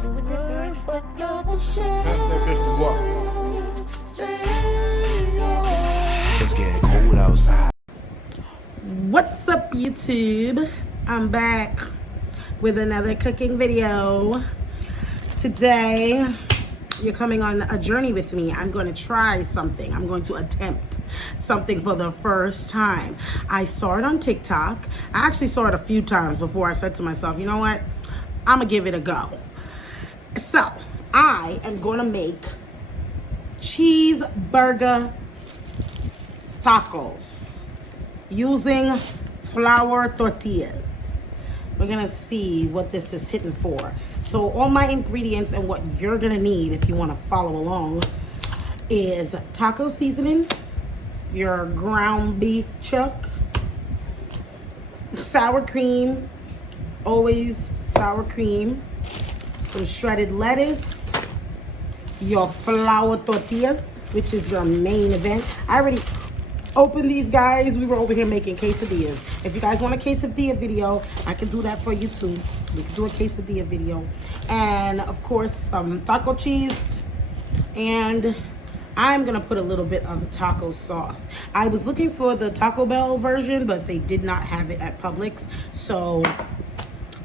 Pass that bitch to walk. It's getting cold outside. What's up, YouTube? I'm back with another cooking video. Today, you're coming on a journey with me. I'm going to try something. I'm going to attempt something for the first time. I saw it on TikTok. I actually saw it a few times before I said to myself, you know what? I'm going to give it a go. So, I am going to make cheeseburger tacos using flour tortillas. We're gonna see what this is hitting for. So all my ingredients and what you're gonna need if you wanna follow along is taco seasoning, your ground beef chuck, sour cream, always sour cream, some shredded lettuce, your flour tortillas, which is your main event. I already opened these, guys. We were over here making quesadillas. If you guys want a quesadilla video, I can do that for you too. We can do a quesadilla video. And of course, some taco cheese. And I'm gonna put a little bit of taco sauce. I was looking for the Taco Bell version, but they did not have it at Publix. So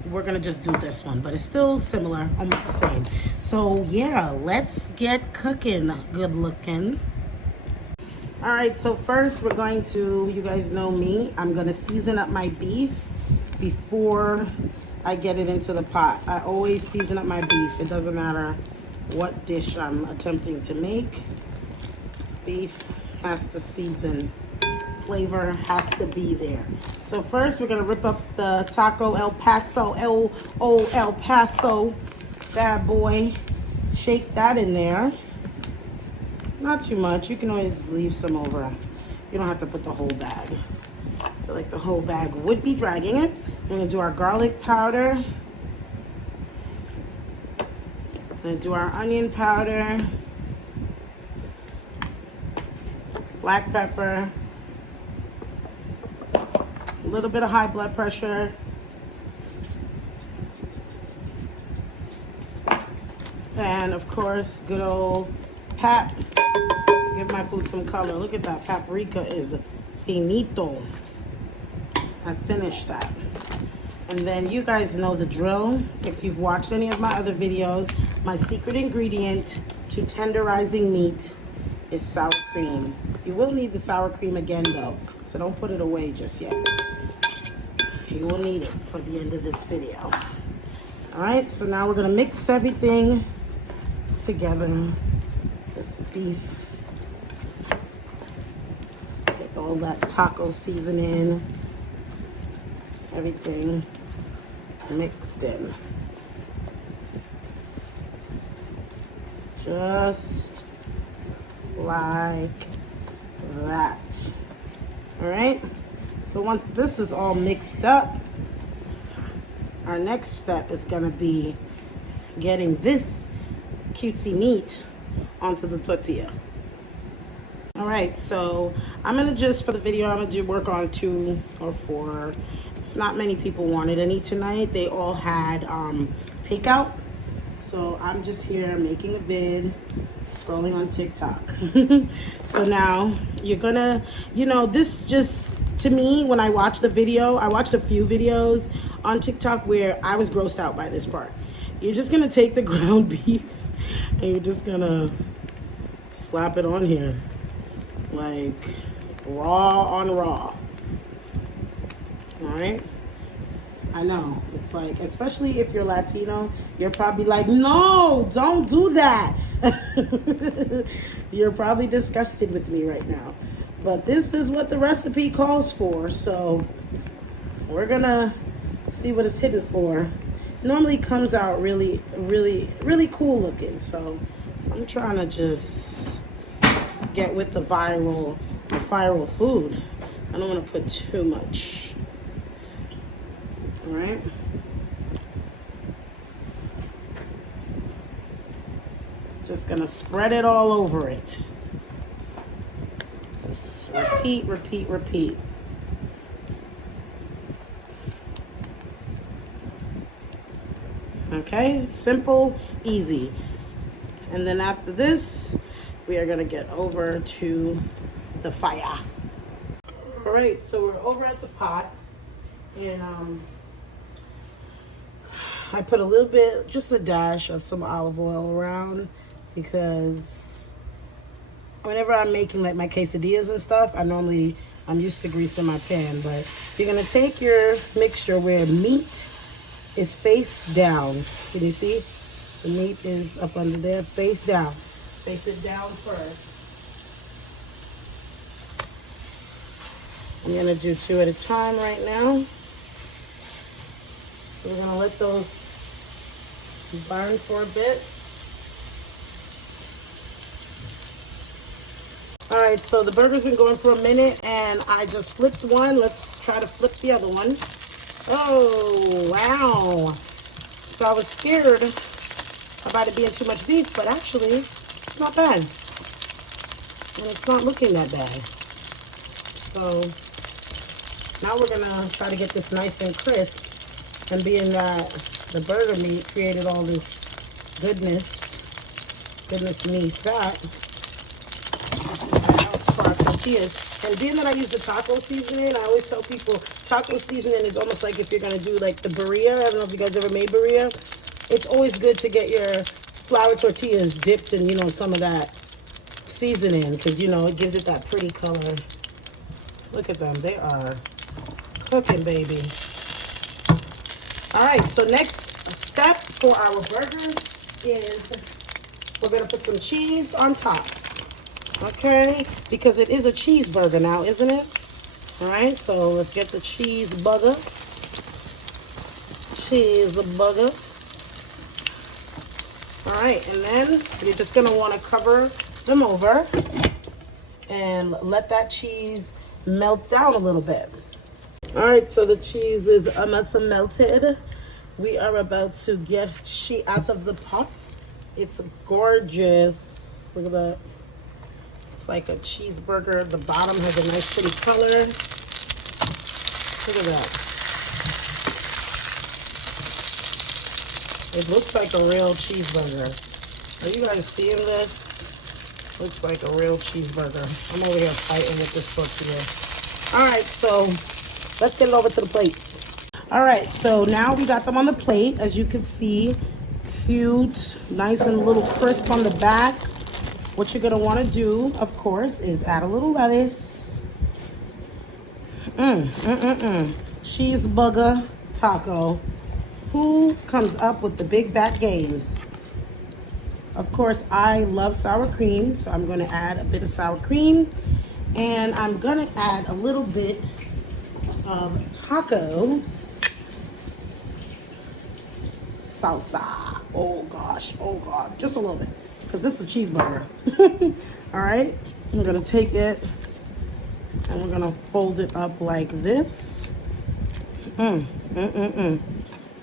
we're gonna just do this one, but it's still similar, almost the same. So yeah, let's get cooking. Good looking. All right, so first we're going to, you guys know me, I'm gonna season up my beef before I get it into the pot. I always season up my beef. It doesn't matter what dish I'm attempting to make. Beef has to season. Flavor has to be there. So first we're gonna rip up the taco El Paso, El Paso, bad boy. Shake that in there. Not too much. You can always leave some over. You don't have to put the whole bag. I feel like the whole bag would be dragging it. We're gonna do our garlic powder. We're gonna do our onion powder. Black pepper. A little bit of high blood pressure. And of course, good old pap. Give my food some color. Look at that. Paprika is finito. I finished that. And then you guys know the drill. If you've watched any of my other videos, my secret ingredient to tenderizing meat is sour cream. You will need the sour cream again though, so don't put it away just yet. You will need it for the end of this video. All right, so now we're gonna mix everything together. This beef. Get all that taco seasoning. Everything mixed in. Just like that. All right. So once this is all mixed up, our next step is gonna be getting this cutesy meat onto the tortilla. All right, so I'm gonna just, for the video, I'm gonna do work on 2 or 4. It's not many people wanted any tonight. They all had takeout. So I'm just here making a vid, scrolling on TikTok. So now you're gonna, you know, this just, to me, when I watched the video, I watched a few videos on TikTok where I was grossed out by this part. You're just gonna take the ground beef and you're just gonna slap it on here. Like raw on raw. All right. I know it's like, especially if you're Latino, you're probably like, no, don't do that. You're probably disgusted with me right now, but this is what the recipe calls for. So we're gonna see what it's hitting for. Normally comes out really, really, really cool looking. So I'm trying to just get with the viral food. I don't want to put too much. All right. Just gonna spread it all over it. Just repeat, repeat, repeat. Okay, simple, easy. And then after this, we are gonna get over to the fire. All right, so we're over at the pot, and I put a little bit, just a dash of some olive oil around, because whenever I'm making like my quesadillas and stuff, I'm used to greasing my pan. But you're gonna take your mixture where meat is face down. Can you see? The meat is up under there, face down. Face it down first. I'm gonna do 2 at a time right now. So we're gonna let those burn for a bit. All right, so the burger's been going for a minute, and I just flipped one. Let's try to flip the other one. Oh, wow. So I was scared about it being too much beef, but actually, it's not bad. And it's not looking that bad. So now we're gonna try to get this nice and crisp. And being that the burger meat created all this goodness meat fat, for our tortillas. And being that I use the taco seasoning, I always tell people taco seasoning is almost like if you're gonna do like the burrito. I don't know if you guys ever made burrito. It's always good to get your flour tortillas dipped in, you know, some of that seasoning, because, you know, it gives it that pretty color. Look at them, they are cooking, baby. All right, so next step for our burgers is we're gonna put some cheese on top. Okay, because it is a cheeseburger now, isn't it? All right, so let's get the CheeseBurger. CheeseBurger. All right, and then you're just gonna want to cover them over and let that cheese melt down a little bit. All right, so the cheese is melted. We are about to get she out of the pots. It's gorgeous. Look at that. It's like a cheeseburger. The bottom has a nice pretty color. Look at that. It looks like a real cheeseburger. Are you guys seeing this? Looks like a real cheeseburger. I'm over here fighting with this tortilla. All right, so let's get it over to the plate. All right, so now we got them on the plate. As you can see, cute, nice and little crisp on the back. What you're gonna wanna do, of course, is add a little lettuce. CheeseBurger taco. Who comes up with the big back games? Of course, I love sour cream, so I'm gonna add a bit of sour cream. And I'm gonna add a little bit of taco salsa. Oh gosh, oh God, just a little bit, because this is a cheeseburger. All right, I'm gonna take it and we're gonna fold it up like this.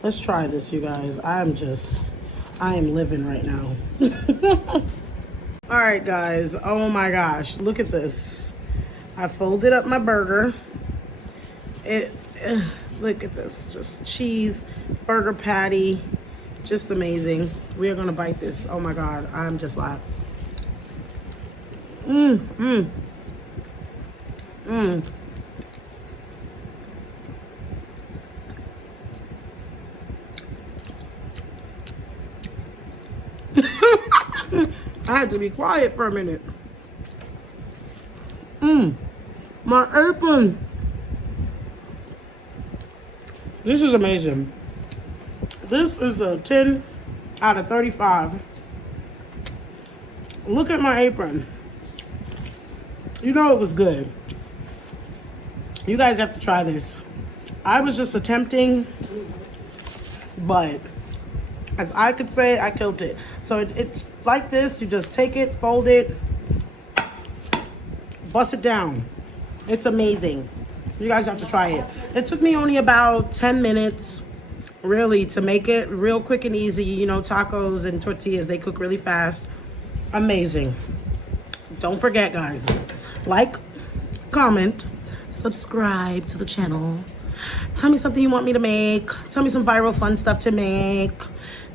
Let's try this, you guys. I am living right now. All right, guys, oh my gosh, look at this. I folded up my burger. Look at this, just cheese, burger patty, just amazing. We are gonna bite this. Oh my God, I'm just laughing. I had to be quiet for a minute. My apron. This is amazing. This is a 10 out of 35. Look at my apron. You know it was good. You guys have to try this. I was just attempting, but as I could say, I killed it. So it's like this. You just take it, fold it, bust it down. It's amazing. You guys have to try it. It took me only about 10 minutes, really, to make it. Real quick and easy. You know, tacos and tortillas, they cook really fast. Amazing. Don't forget, guys, like, comment, subscribe to the channel. Tell me something you want me to make. Tell me some viral fun stuff to make.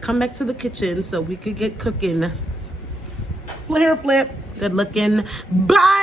Come back to the kitchen so we could get cooking. Hair flip. Good looking. Bye.